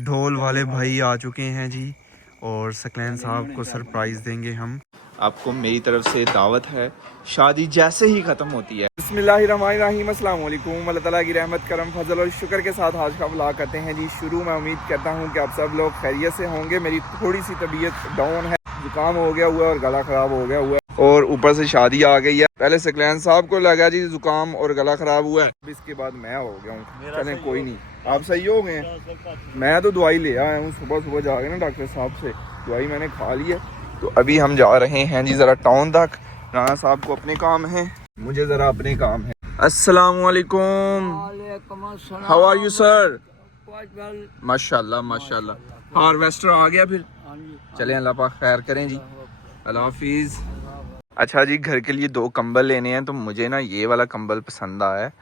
ढोल वाले भाई आ चुके हैं जी और सकलैन साहब को सरप्राइज़ देंगे हम। आपको मेरी तरफ से दावत है, शादी जैसे ही ख़त्म होती है। बिस्मिल्लाहिर्रहमानिर्रहीम, अस्सलाम वालेकुम। अल्लाह ताला की रहमत करम फजल और शुक्र के साथ आज का व्लॉग करते हैं जी शुरू। मैं उम्मीद करता हूँ कि आप सब लोग खैरियत से होंगे। मेरी थोड़ी सी तबीयत डाउन है, जुकाम हो गया हुआ है और गला ख़राब हो गया हुआ है और ऊपर से शादी आ गई है। पहले सकलैन साहब को लगा जी जुकाम और गला ख़राब हुआ है, इसके बाद मैं हो गया हूँ। चलें कोई नहीं, आप सही हो गए। मैं तो दवाई ले आया हूँ, सुबह सुबह जाके ना डॉक्टर साहब से दवाई मैंने खा ली है। तो अभी हम जा रहे हैं जी ज़रा टाउन तक। राना साहब को अपने काम है, मुझे ज़रा अपने काम है। अस्सलाम वालेकुम, हाउ आर यू सर? माशाल्लाह माशाल्लाह। हार्वेस्टर आ गया फिर? चलें, अल्लाह पाक खैर करें जी, अल्लाह हाफिज़। अच्छा जी, घर के लिए 2 कंबल लेने हैं तो मुझे ना ये वाला कंबल पसंद आया है।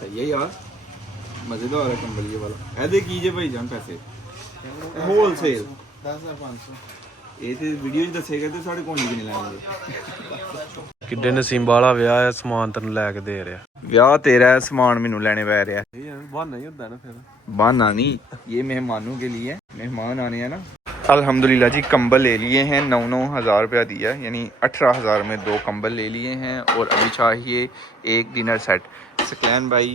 सही है यार, मज़ेदार है कंबल ये वाला। ऐसे कीजिए भाई जान, पैसे होल सेल 10,500 ਇਹ ਤੇ ਵੀਡੀਓ 'ਚ ਦੱਸੇ ਗਏ ਤੇ ਸਾਡੇ ਕੋਲ ਨਹੀਂ ਲੈਣਗੇ। ਕਿੱਡੇ ਨਸੀਬ ਵਾਲਾ ਵਿਆਹ ਹੈ, ਸਮਾਨ ਤੈਨੂੰ ਲੈ ਕੇ ਦੇ ਰਿਹਾ। ਵਿਆਹ ਤੇਰਾ ਹੈ, ਸਮਾਨ ਮੈਨੂੰ ਲੈਣੇ ਪੈ ਰਿਹਾ। ਇਹ ਬਹਾਨਾ ਹੀ ਹੁੰਦਾ ਨਾ ਫਿਰ। बहाना नहीं, ये मेहमानों के लिए, मेहमान आने हैं ना। अल्हम्दुलिल्लाह जी, कंबल ले लिए हैं। 9-9 हज़ार रुपया दिया, यानी 18,000 में 2 कंबल ले लिए हैं। और अभी चाहिए एक डिनर सेट। सकलैन भाई,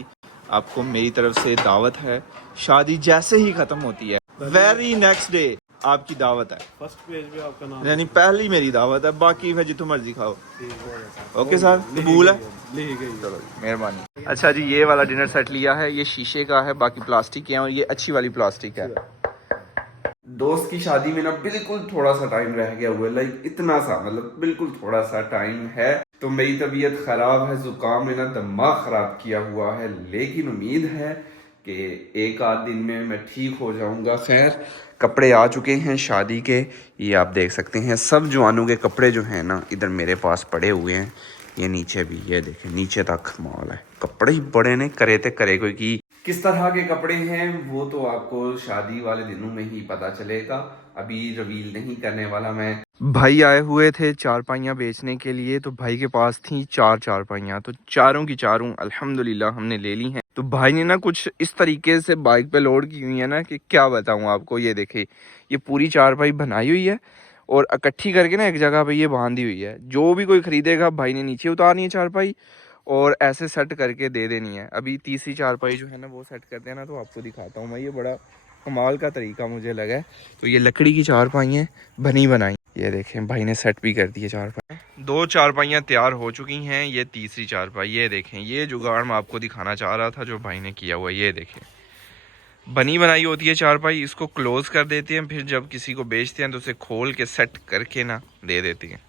आपको मेरी तरफ से दावत है, शादी जैसे ही ख़त्म होती है वेरी नेक्स्ट डे आपकी दावत है। फर्स्ट पेज पे आपका नाम, यानी पहली मेरी दावत है, बाकी फिर जितो मर्जी खाओ। ओके सर, कबूल है? चलो मेहरबानी। अच्छा जी, ये वाला डिनर सेट लिया है, ये शीशे का है, बाकी प्लास्टिक के हैं और ये अच्छी वाली प्लास्टिक है। दोस्त की शादी में ना बिल्कुल थोड़ा सा टाइम रह गया हुआ है, लाइक इतना सा, मतलब बिल्कुल थोड़ा सा टाइम है। तो मेरी तबीयत ख़राब है, ज़ुकाम में ना दिमाग ख़राब किया हुआ है, लेकिन उम्मीद है कि एक आध दिन में मैं ठीक हो जाऊंगा। खैर, कपड़े आ चुके हैं शादी के, ये आप देख सकते हैं। सब जवानों के कपड़े जो हैं ना इधर मेरे पास पड़े हुए हैं। ये नीचे भी, ये देखें नीचे तक माल है। कपड़े ही बड़े ने करे थे करे कोई की। किस तरह के कपड़े हैं वो तो आपको शादी वाले दिनों में ही पता चलेगा, अभी रिवील नहीं करने वाला मैं। भाई आए हुए थे चारपाइयाँ बेचने के लिए, तो भाई के पास थी 4 चारपाइयाँ, तो चारों की चारों अल्हम्दुलिल्लाह हमने ले ली हैं। तो भाई ने ना कुछ इस तरीके से बाइक पे लोड की हुई है ना कि क्या बताऊँ आपको। ये देखे, ये पूरी चारपाई बनाई हुई है और इकट्ठी करके ना एक जगह पे ये बांधी हुई है। जो भी कोई खरीदेगा भाई ने नीचे उतारनी है चारपाई और ऐसे सेट करके दे देनी है। अभी तीसरी चारपाई जो है ना वो सेट कर देना, तो आपको दिखाता हूँ मैं। ये बड़ा कमाल का तरीका मुझे लगा है। तो ये लकड़ी की चारपाइयाँ बनी बनाई, ये देखें भाई ने सेट भी कर दी है चारपाई। 2 चारपाइयाँ तैयार हो चुकी हैं, ये तीसरी चारपाई। ये देखें, ये जुगाड़ मैं आपको दिखाना चाह रहा था जो भाई ने किया हुआ। ये देखें, बनी बनाई होती है चारपाई, इसको क्लोज कर देते हैं, फिर जब किसी को बेचते हैं तो उसे खोल के सेट करके ना दे देते हैं।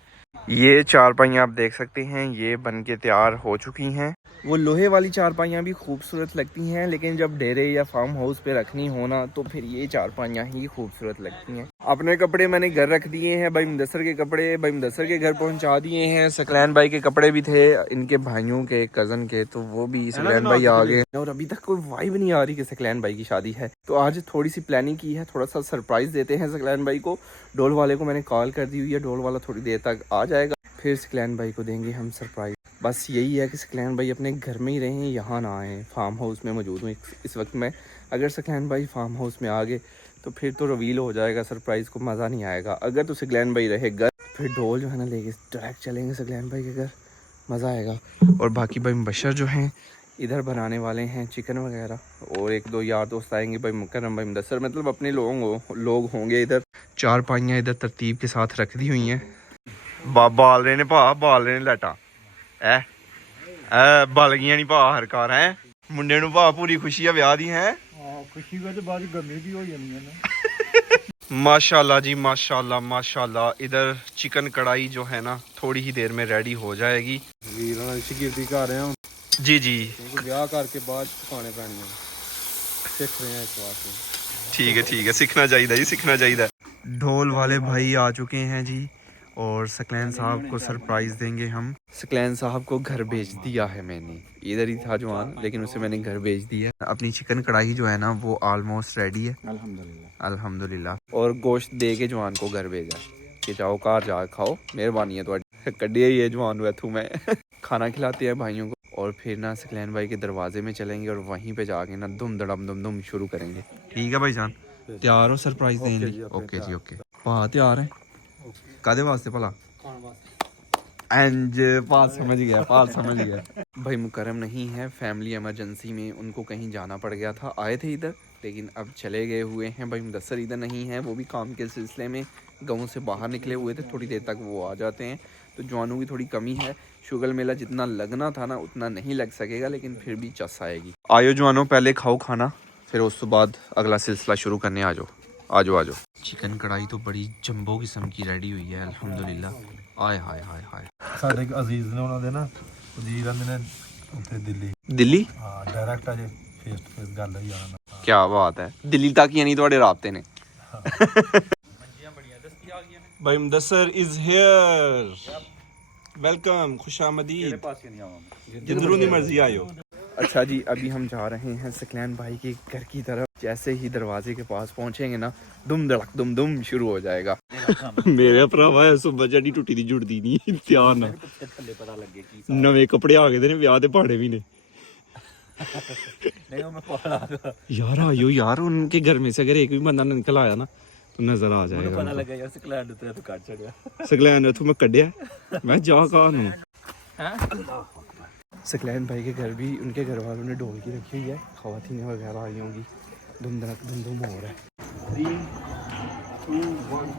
ये चारपाइयाँ आप देख सकते हैं, ये बन के तैयार हो चुकी हैं। वो लोहे वाली चारपाइयाँ भी खूबसूरत लगती हैं, लेकिन जब डेरे या फार्म हाउस पे रखनी होना तो फिर ये चारपाइयाँ ही खूबसूरत लगती हैं। अपने कपड़े मैंने घर रख दिए हैं, भाई मुदस्सर के कपड़े भाई मुदस्सर के घर पहुंचा दिए हैं। सकलैन भाई के कपड़े भी थे, इनके भाइयों के कज़न के, तो वो भी सकलैन भाई आ गए। और अभी तक कोई वाइब नहीं आ रही कि सकलैन भाई की शादी है। तो आज थोड़ी सी प्लानिंग की है, थोड़ा सा सरप्राइज़ देते हैं सकलैन भाई को। डोल वाले को मैंने कॉल कर दी हुई है, डोल वाला थोड़ी देर तक आ जाएगा, फिर सकलैन भाई को देंगे हम सरप्राइज़। बस यही है कि सकलैन भाई अपने घर में ही रहें, यहाँ ना आएँ। फार्म हाउस में मौजूद हूँ इस वक्त मैं। अगर सकलैन भाई फार्म हाउस में आ गए तो फिर तो रिवील हो जाएगा सरप्राइज़ को, मज़ा नहीं आएगा। अगर तो सकलैन भाई रहे घर, फिर ढोल जो है ना लेके डायरेक्ट चलेंगे सकलैन भाई के घर, मज़ा आएगा। और बाकी भाई मुबशर जो हैं इधर बनाने वाले हैं चिकन वगैरह, और 1-2 यार दोस्त आएंगे, भाई मुकर्रम भाई मुदस्सर, मतलब अपने लोग होंगे इधर। चारपाइयाँ इधर तरतीब के साथ रख दी हुई हैं। बाल रहे ने भा, बाल रहे ने लाइटा बल गई नहीं भा हर कार है। मुंडे नूं भा पूरी खुशी है ब्याह दी है। खुशी तो बाद गमी भी हो जानी है ना। माशाल्लाह जी, माशाल्लाह माशाल्लाह। इधर चिकन कढ़ाई जो है ना थोड़ी ही देर में रेडी हो जाएगी। गिरदी कर रहे हैं जी जी, ब्याह करके बाद पकाने पैने सीख रहे हैं इस वास्ते। ठीक है, सीखना चाहिए जी, सीखना चाहिए। ढोल वाले भाई आ चुके हैं जी और सकलैन साहब को सरप्राइज़ देंगे हम। सकलैन साहब को घर भेज दिया है मैंने, इधर ही था जवान, लेकिन उसे मैंने घर भेज दिया। अपनी चिकन कढ़ाई जो है ना वो ऑलमोस्ट रेडी है, अल्हम्दुलिल्लाह। और गोश्त दे के जवान को घर भेजा कि जाओ कार जा खाओ, मेहरबानी है तो कड्डिया ही है जवान इथों मैं। खाना खिलाते हैं भाइयों को। और फिर ना सकलैन भाई के दरवाजे में चलेंगे और वहीं पे जाके ना दुम दड़म दुम दुम शुरू करेंगे। ठीक है भाई जान, तैयार हो सरप्राइज देने लिए? ओके जी ओके। पा तैयार है कादे वास्ते भला? एंड पास समझ गया, पास समझ गया। भाई मुकरम नहीं है, फैमिली इमरजेंसी में उनको कहीं जाना पड़ गया था, आए थे इधर लेकिन अब चले गए हुए हैं। भाई मुदस्सर इधर नहीं है, वो भी काम के सिलसिले में गाँव से बाहर निकले हुए थे, थोड़ी देर तक वो आ जाते हैं। तो जवानों की थोड़ी कमी है, शुगर मेला जितना लगना था ना उतना नहीं लग सकेगा, लेकिन फिर भी चस आएगी। आयो जवानों, पहले खाओ खाना, फिर उस बाद अगला सिलसिला शुरू करने आ जाओ। आ जाओ आ जाओ। चिकन कढ़ाई तो बड़ी जंबो किस्म की रेडी हुई है अल्हम्दुलिल्लाह। आय हाय हाय हाय। ਸਾਡੇ ਅਜ਼ੀਜ਼ ਨੇ ਉਹਨਾਂ ਦੇ ਨਾ ਵਜ਼ੀਰ ਆਂਦੇ ਨੇ ਉੱਥੇ ਦਿੱਲੀ। दिल्ली? ਹਾਂ ਡਾਇਰੈਕਟ ਅਜੇ ਫੇਸ ਟੂ ਫੇਸ ਗੱਲ ਹੋਈ ਉਹਨਾਂ ਨਾਲ। क्या बात है, दिल्ली तक यानी थोड़े राब्ते ने। भाई मुदस्सर इज हियर, वेलकम, खुशामदीद, जिधरों की मर्जी आयो। अच्छा जी, अभी हम जा रहे हैं सकलैन भाई के घर की तरफ। जैसे ही दरवाजे के पास पहुंचेंगे ना दुम धड़क दुम दुम शुरू हो जाएगा। मेरे भरावा सुबह जड़ी टुटी दी जुड़दी नहीं, ध्यान ना नवे कपड़े आ गए ने, ब्याह दे भाड़े भी ने। यार आयो यार, उनके घर में से अगर एक भी बंदा निकल आया ना तो नजर आ जाएगा। पता लगा यार सकलैन उतरे तो काट छड़िया, सकलैन तो मैं कड्या, मैं जा कहां हूं। सकलैन भाई के घर भी उनके घर वालों ने ढोलकी रखी हुई है, खवातीनें वगैरह आई होंगी, धुम धड़क धुम धुम हो रहा है। 3 2 1।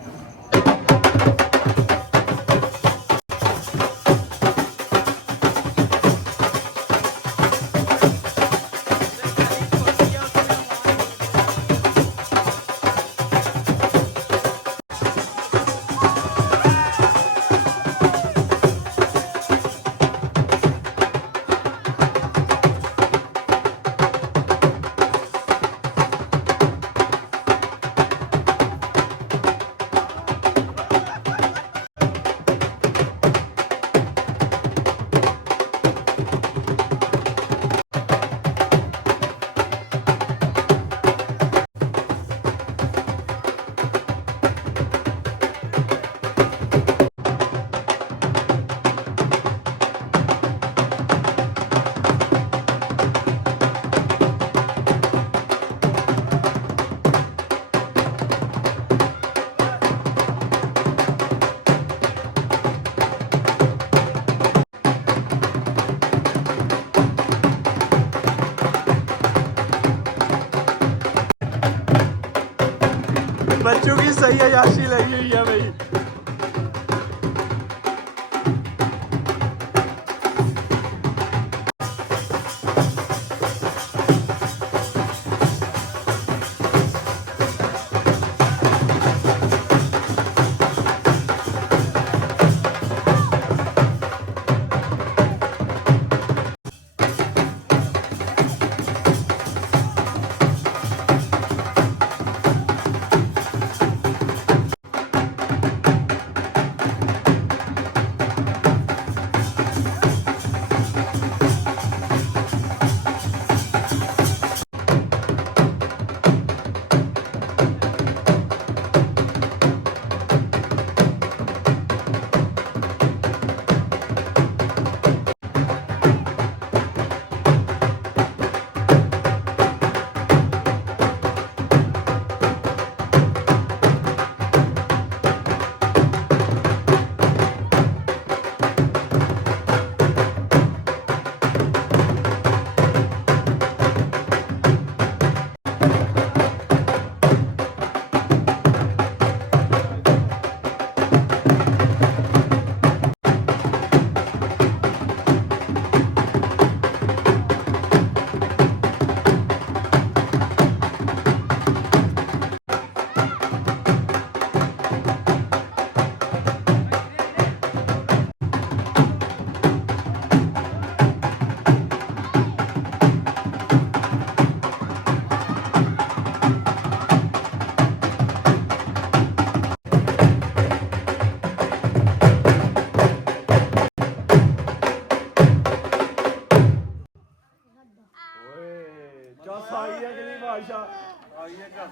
बच्चों की सही अयाशी लगी हुई है भाई।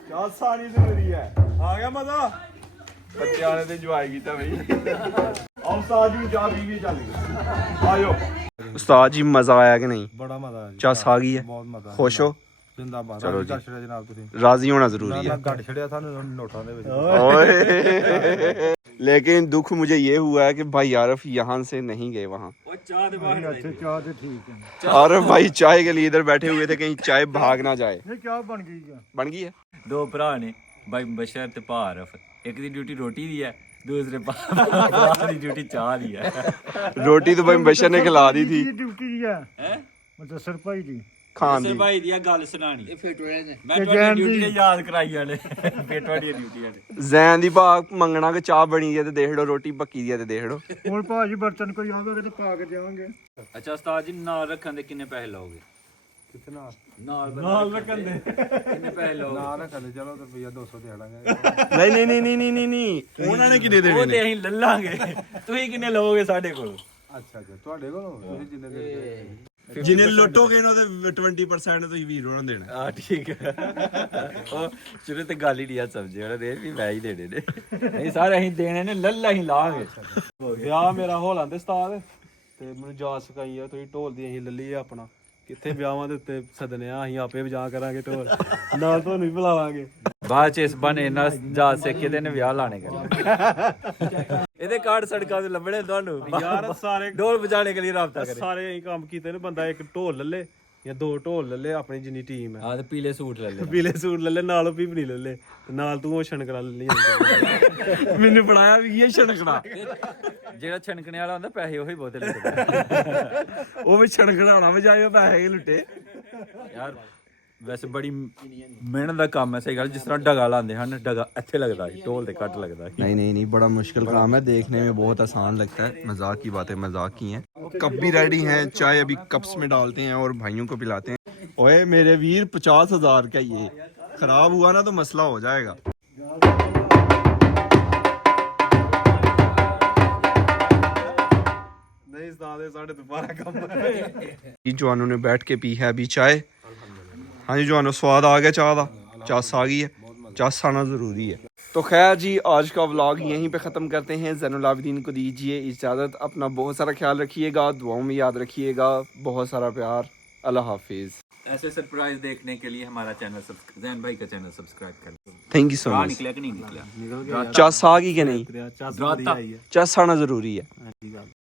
क्या सारी जरूरी है। आ गया मजा, बच्चे आने से एंजॉय किया भाई। और साथ ही जा भी चल गए। आयो ਉਸਤਾਦ ਜੀ ਮਜ਼ਾ ਆਇਆ ਕਿ ਨਹੀਂ? ਬੜਾ ਮਜ਼ਾ ਆਇਆ ਜੀ। ਚੱਸ ਆ ਗਈ ਹੈ? ਬਹੁਤ ਮਜ਼ਾ ਆਇਆ। ਖੁਸ਼ ਹੋ? ਜ਼ਿੰਦਾਬਾਦ। ਚਲੋ ਜੀ। ਘੱਟ ਛੜਿਆ ਜਨਾਬ ਤੁਸੀਂ। ਰਾਜ਼ੀ ਹੋਣਾ ਜ਼रूरी है। ਗੱਡ ਛੜਿਆ ਸਾਨੂੰ ਨੋਟਾਂ ਦੇ ਵਿੱਚ। ओए लेकिन दुख मुझे ये हुआ है कि भाई आरफ यहाँ से नहीं गए वहाँ। ਅੱਛਾ ਚਾਹ ਤੇ ਠੀਕ ਹੈ। आरफ भाई चाय के लिए इधर बैठे हुए थे, कहीं चाय भाग ना जाए। ਇਹ ਚਾਹ ਬਣ ਗਈ ਆ। बन गई है? ਦੋ ਭਰਾ ਨੇ ਬਾਈ ਬਸ਼ਰ ਤੇ ਭਾਰਫ, ਇੱਕ ਦੀ ਡਿਊਟੀ ਰੋਟੀ ਦੀ ਹੈ, ਦੂਸਰੇ ਭਰਾ ਦੀ ਡਿਊਟੀ ਚਾਹ ਦੀ ਹੈ। रोटी तो भाई बशर ने खिला दी थी। ਡਿਊਟੀ ਦੀ ਆ ਮਤਲਬ ਸਰਪਾਈ ਦੀ। खान ਸਰ दी। ਭਾਈ ਦੀ ਗੱਲ ਸੁਣਾਣੀ ਇਹ ਫੇਟਵਾੜੇ ਨੇ ਮੈਂ ਤੁਹਾਡੀ ਡਿਊਟੀ ਯਾਦ ਕਰਾਈਆਂ ਨੇ ਫੇਟਵਾੜੀ ਡਿਊਟੀਆਂ ਨੇ। जैन दी भाग मंगना कि चाह बनी है तो देख लो, रोटी पक्की दी है तो देख लो। ਹੁਣ ਭਾਜੀ ਬਰਤਨ ਕੋਈ ਆਵੇਗਾ ਤੇ ਪਾ ਕੇ ਜਾਵਾਂਗੇ। ਅੱਛਾ ਉਸਤਾਦ ਜੀ ਨਾਲ ਰੱਖਣ ਦੇ ਕਿੰਨੇ ਪੈਸੇ ਲਓਗੇ? ਕਿਤਨਾ ਨਾਲ ਰੱਖਣ ਦੇ ਕਿੰਨੇ ਪੈਸੇ ਲਓਗੇ? ਨਾ ਰੱਖਦੇ ਚਲੋ ਤੇ ਰੁਪਈਆ 200 ਦੇ ਲਾਂਗੇ। नहीं नहीं नहीं नहीं नहीं नहीं उन्होंने कितने ਉਹ देने ਤੇ ਅਸੀਂ ਲੱਲਾਂਗੇ, ਤੁਸੀਂ ਕਿੰਨੇ ਲਓਗੇ ਸਾਡੇ ਕੋਲ? ਅੱਛਾ ਅੱਛਾ ਤੁਹਾਡੇ ਕੋਲੋਂ ਤੁਸੀਂ ਜਿੰਨੇ ਦੇ जिन्हें लुटोगे ना तो 20% तो वीर होना देना। ਆ ਠੀਕ ਹੈ। ਉਹ ਸ਼ੁਰੂ ਤੇ ਗੱਲ ਹੀ ਨਹੀਂ ਆ ਸਮਝੇ, ਉਹਨਾਂ ਦੇ ਵੀ ਮੈਂ ਹੀ ਦੇਣੇ ਨੇ। ਨਹੀਂ ਸਾਰੇ ਅਸੀਂ ਦੇਣੇ ਨੇ, ਲੱਲਾ ਹੀ ਲਾਂਗੇ। ਵਿਆਹ ਮੇਰਾ ਹੋ ਲਾਂਦੇ ਉਸਤਾਦ ਤੇ ਮੈਨੂੰ ਜਾਚ ਸਿਖਾਈ ਆ ਤੁਸੀਂ ਢੋਲ ਦੀ ਅਸੀਂ ਲੱਲੀ ਆ ਆਪਣਾ। ਕਿੱਥੇ ਵਿਆਹਾਂ ਦੇ ਉੱਤੇ ਸਦਨੇ ਆ, ਅਸੀਂ ਆਪੇ ਵਜਾ ਕਰਾਂਗੇ ਢੋਲ, ਨਾਲ ਤੁਹਾਨੂੰ ਵੀ ਬੁਲਾਵਾਂਗੇ। ਬਾਅਦ ਚ ਇਸ ਬਨੇ ਨਾਲ ਜਾ ਸਿੱਕੇ ਦੇ ਨੇ ਵਿਆਹ ਲਾਣੇ ਕਰ। ਇਹਦੇ ਕਾਰਡ ਸੜਕਾਂ ਤੇ ਲੱਭਣੇ ਤੁਹਾਨੂੰ ਯਾਰ ਸਾਰੇ ਢੋਲ ਵਜਾਣੇ ਕੇ ਲਈ ਰਾਬਤਾ ਕਰੇ। ਸਾਰੇ ਅਸੀਂ ਕੰਮ ਕੀਤੇ ਨੇ, ਬੰਦਾ ਇੱਕ ਢੋਲ ਲੱਲੇ ਜਾਂ ਦੋ ਢੋਲ ਲੱਲੇ, ਆਪਣੀ ਜਿੰਨੀ ਟੀਮ ਹੈ। ਆ ਤੇ ਪੀਲੇ ਸੂਟ ਲੈ ਲੈ, ਪੀਲੇ ਸੂਟ ਲੱਲੇ, ਨਾਲ ਪੀਪਣੀ ਲੱਲੇ, ਤੇ ਨਾਲ ਤੂੰ ਉਹ ਛਣਕਣਾ ਲੱਲੀ। ਮੈਨੂੰ ਬਣਾਇਆ ਵੀ ਇਹ ਛਣਕਣਾ, ਜਿਹੜਾ ਛਣਕਣੇ ਵਾਲਾ ਹੁੰਦਾ ਪੈਸੇ ਉਹੀ ਬਹੁਤੇ ਲੱਗਦੇ। ਉਹ ਵੀ ਛਣਕਣਾਣਾ ਵਜਾਏ ਪੈਸੇ ਲੁੱਟੇ। ਯਾਰ ਵੈਸੇ ਬੜੀ ਮਿਹਨਤ ਦਾ ਕੰਮ ਹੈ, ਸਹੀ ਗੱਲ। ਜਿਸ ਤਰ੍ਹਾਂ ਡਗਾ ਲਾਉਂਦੇ ਹਨ, ਡਗਾ ਇੱਥੇ ਲੱਗਦਾ ਹੈ, ਢੋਲ ਤੇ ਘੱਟ ਲੱਗਦਾ ਹੈ। नहीं नहीं नहीं, बड़ा मुश्किल काम है, देखने में बहुत आसान लगता है। मजाक की बातें मजाक की हैं। कप भी रेडी हैं, चाय अभी कप्स में डालते हैं और भाइयों को पिलाते हैं। ओए मेरे वीर 50,000 का ये खराब हुआ ना तो मसला हो जाएगा। ਨਹੀਂ ਉਸਤਾਦ ਇਹ ਸਾਡੇ ਤੋਂ ਬਾਹਰ ਕੰਮ। जवानों ने बैठ के पी है अभी चाय। हाँ जी जवानों, स्वाद आ गया चाह का, चस आ गई है, चस आना ज़रूरी है। तो खैर जी, आज का व्लॉग यहीं पे ख़त्म करते हैं। ज़ैनुल आबिदीन को दीजिए इजाज़त। अपना बहुत सारा ख्याल रखिएगा, दुआओं में याद रखिएगा। बहुत सारा प्यार। अल्लाह हाफिज़। ऐसे सरप्राइज देखने के लिए हमारा चैनल जैन भाई का चैनल सब्सक्राइब कर लो। Thank you so much. निकला कि नहीं निकला? चस आ गई कि नहीं? ਚੱਸ ਵਧੀਆ ਆਈ ਹੈ। चस आना ज़रूरी है।